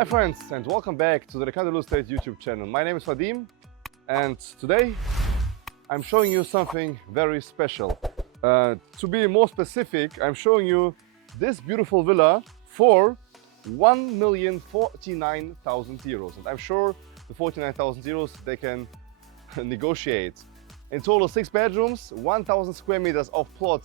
Hi friends, and welcome back to the Alicante Real Estate YouTube channel. My name is Vadim, and today I'm showing you something very special. To be more specific, I'm showing you this beautiful villa for 1,049,000 euros. And I'm sure the 49,000 euros they can negotiate. In total, 6 bedrooms, 1,000 square meters of plot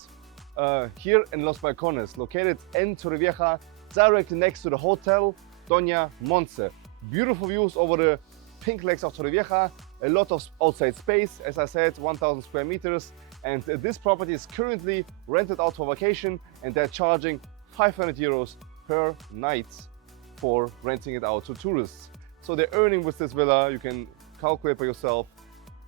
here in Los Balcones, located in Torrevieja, directly next to the hotel Doña Monse. Beautiful views over the pink lakes of Torrevieja, a lot of outside space, as I said, 1,000 square meters. And this property is currently rented out for vacation, and they're charging 500 euros per night for renting it out to tourists. So they're earning with this villa, you can calculate by yourself,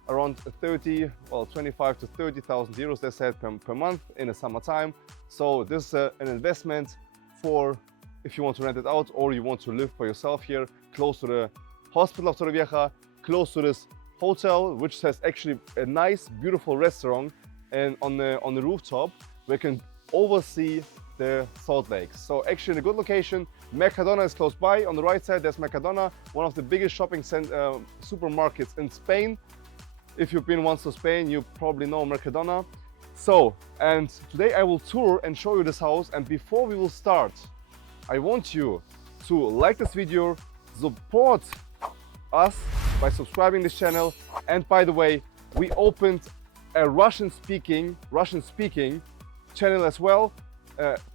around 25 to 30,000 euros, they said, per month in the summertime. So this is an investment for if you want to rent it out or you want to live by yourself here, close to the hospital of Torrevieja, close to this hotel, which has actually a nice, beautiful restaurant and on the rooftop, where you can oversee the salt lakes. So actually in a good location. Mercadona is close by. On the right side, there's Mercadona, one of the biggest shopping supermarkets in Spain. If you've been once to Spain, you probably know Mercadona. So, and today I will tour and show you this house. And before we will start, I want you to like this video, support us by subscribing this channel. And by the way, we opened a Russian speaking channel as well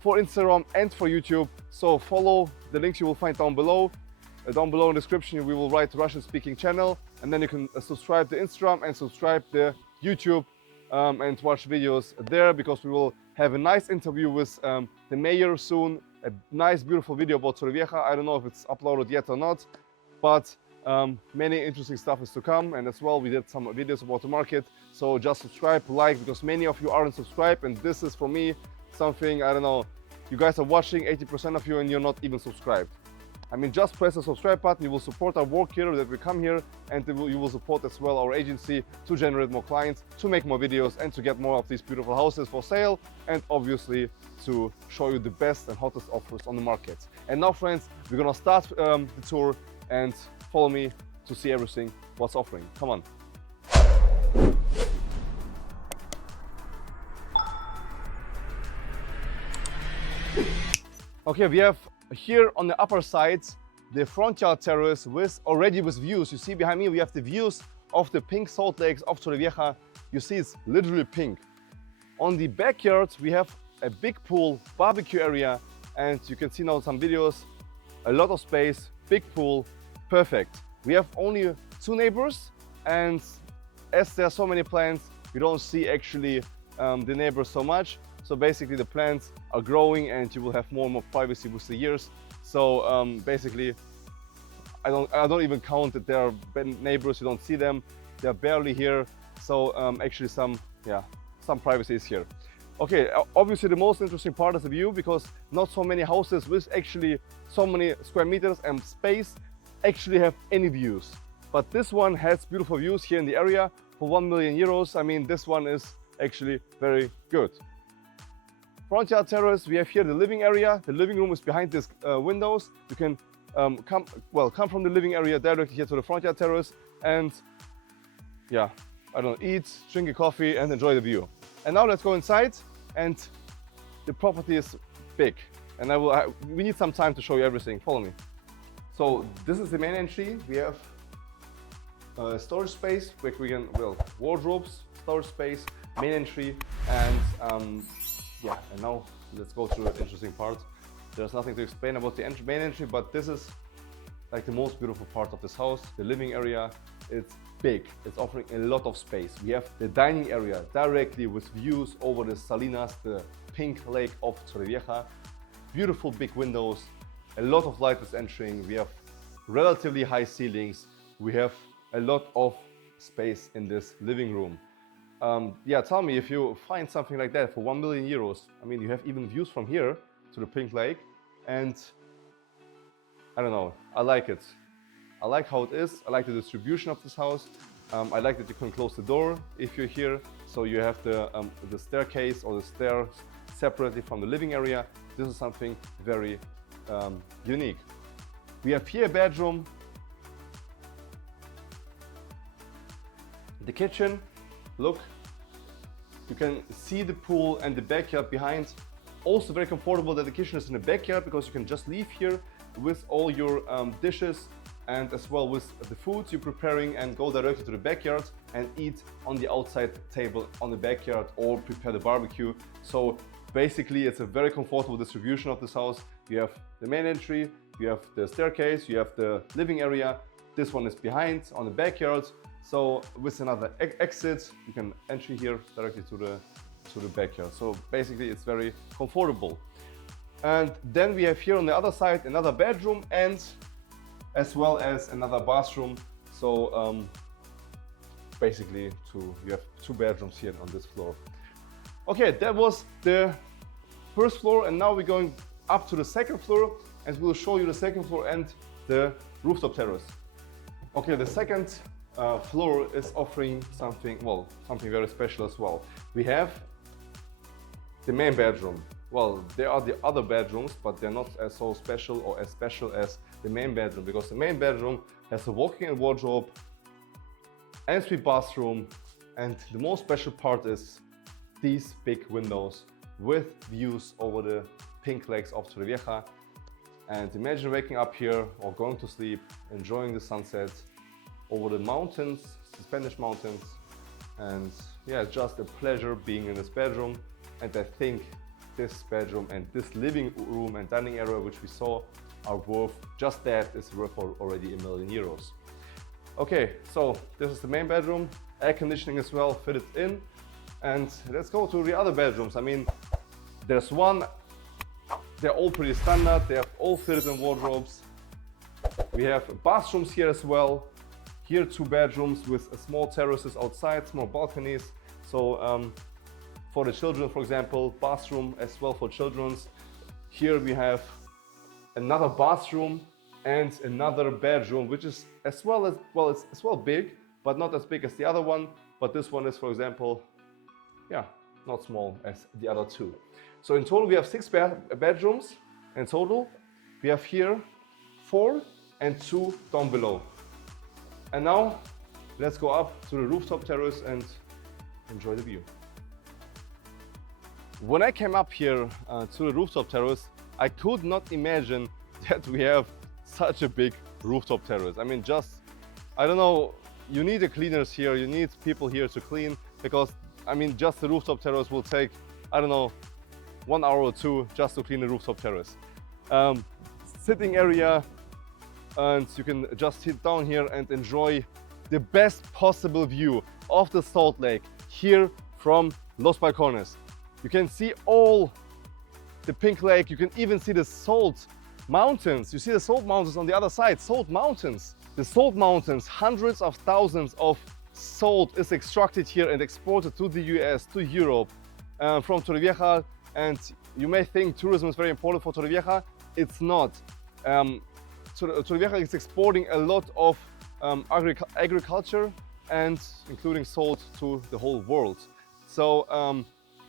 for Instagram and for YouTube. So follow the links you will find down below. Down below in the description, we will write Russian speaking channel, and then you can subscribe to Instagram and subscribe to YouTube and watch videos there, because we will have a nice interview with the mayor soon. A nice, beautiful video about Torrevieja. I don't know if it's uploaded yet or not, but many interesting stuff is to come. And as well, we did some videos about the market. So just subscribe, like, because many of you aren't subscribed, and this is for me something, I don't know, you guys are watching, 80% of you, and you're not even subscribed. I mean, just press the subscribe button. You will support our work here, that we come here, and you will support as well our agency to generate more clients, to make more videos, and to get more of these beautiful houses for sale, and obviously to show you the best and hottest offers on the market. And now, friends, we're gonna start the tour, and follow me to see everything what's offering. Come on. Okay, we have here on the upper side the front yard terrace already with views. You see behind me we have the views of the pink salt lakes of Torrevieja. You see it's literally pink. On the backyard we have a big pool, barbecue area, and you can see now some videos, a lot of space, big pool, perfect. We have only 2 neighbors, and as there are so many plants, you don't see actually the neighbors so much. So basically the plants are growing, and you will have more and more privacy with the years. So basically I don't even count that there are neighbors, you don't see them, they're barely here. So actually some privacy is here. Okay, obviously the most interesting part is the view, because not so many houses with actually so many square meters and space actually have any views. But this one has beautiful views here in the area for 1 million euros. I mean, this one is actually very good. Front yard terrace, we have here the living area. The living room is behind these windows. You can come from the living area directly here to the front yard terrace, and yeah, I don't know, eat, drink a coffee, and enjoy the view. And now let's go inside, and the property is big, and we need some time to show you everything. Follow me. So this is the main entry. We have storage space, where we can, wardrobes, storage space, main entry, and yeah, and now let's go through the interesting part. There's nothing to explain about the main entry, but this is like the most beautiful part of this house. The living area, it's big. It's offering a lot of space. We have the dining area directly with views over the Salinas, the pink lake of Torrevieja. Beautiful big windows. A lot of light is entering. We have relatively high ceilings. We have a lot of space in this living room. Yeah, tell me if you find something like that for 1 million euros. I mean, you have even views from here to the pink lake, and I don't know, I like it. I like how it is. I like the distribution of this house. I like that you can close the door if you're here, so you have the staircase or the stairs separately from the living area. This is something very unique. We have here a bedroom, the kitchen. Look, you can see the pool and the backyard behind. Also very comfortable that the kitchen is in the backyard, because you can just leave here with all your dishes and as well with the food you're preparing, and go directly to the backyard and eat on the outside table on the backyard, or prepare the barbecue. So basically it's a very comfortable distribution of this house. You have the main entry, you have the staircase, you have the living area. This one is behind on the backyard. So with another exit, you can enter here directly to the backyard. So basically it's very comfortable. And then we have here on the other side another bedroom, and as well as another bathroom. So basically you have 2 bedrooms here on this floor. Okay, that was the first floor, and now we're going up to the second floor, and we'll show you the second floor and the rooftop terrace. Okay, the second floor is offering something very special as well. We have the main bedroom. Well, there are the other bedrooms, but they're not as so special or as special as the main bedroom, because the main bedroom has a walk-in wardrobe, ensuite bathroom, and the most special part is these big windows with views over the pink lakes of Torrevieja. And imagine waking up here or going to sleep, enjoying the sunset over the mountains, the Spanish mountains. And yeah, it's just a pleasure being in this bedroom. And I think this bedroom and this living room and dining area which we saw are worth, just that is worth already €1 million. Okay, so this is the main bedroom, air conditioning as well fitted in. And let's go to the other bedrooms. I mean, there's one, they're all pretty standard, they have all fitted in wardrobes. We have bathrooms here as well. Here 2 bedrooms with small terraces outside, small balconies. So for the children, for example, bathroom as well for children's. Here we have another bathroom and another bedroom, which is as well as, well, it's as well big, but not as big as the other one. But this one is, for example, yeah, not small as the other 2. So in total we have 6 bedrooms in total. We have here 4 and 2 down below. And now let's go up to the rooftop terrace and enjoy the view. When I came up here to the rooftop terrace, I could not imagine that we have such a big rooftop terrace. I mean, just, I don't know, you need the cleaners here, you need people here to clean, because I mean, just the rooftop terrace will take, I don't know, 1 hour or 2 just to clean the rooftop terrace. Sitting area, and you can just sit down here and enjoy the best possible view of the Salt Lake here from Los Balcones. You can see all the pink lake, you can even see the salt mountains. You see the salt mountains on the other side, salt mountains. The salt mountains, hundreds of thousands of salt is extracted here and exported to the US, to Europe, from Torrevieja. And you may think tourism is very important for Torrevieja. It's not. Torrevieja is exporting a lot of agriculture and including salt to the whole world. So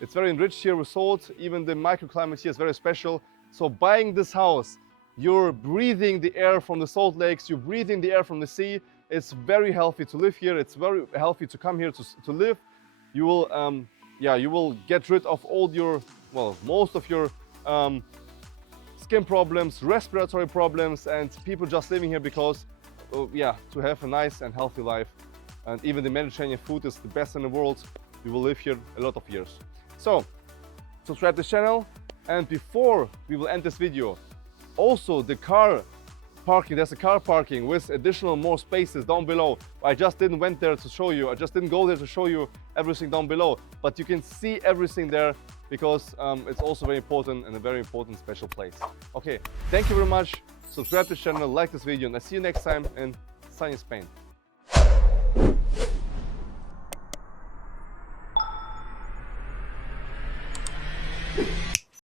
it's very enriched here with salt. Even the microclimate here is very special. So buying this house, you're breathing the air from the salt lakes, you're breathing the air from the sea. It's very healthy to live here. It's very healthy to come here to live. You will, you will get rid of all your, well, most of your skin problems, respiratory problems, and people just living here because, to have a nice and healthy life. And even the Mediterranean food is the best in the world. You will live here a lot of years. So, subscribe to the channel. And before we will end this video, also the car parking, there's a car parking with additional more spaces down below. I just didn't went there to show you, I just didn't go there to show you everything down below, but you can see everything there because it's also very important and a very important special place. Okay, thank you very much. Subscribe to the channel, like this video, and I see you next time in sunny Spain.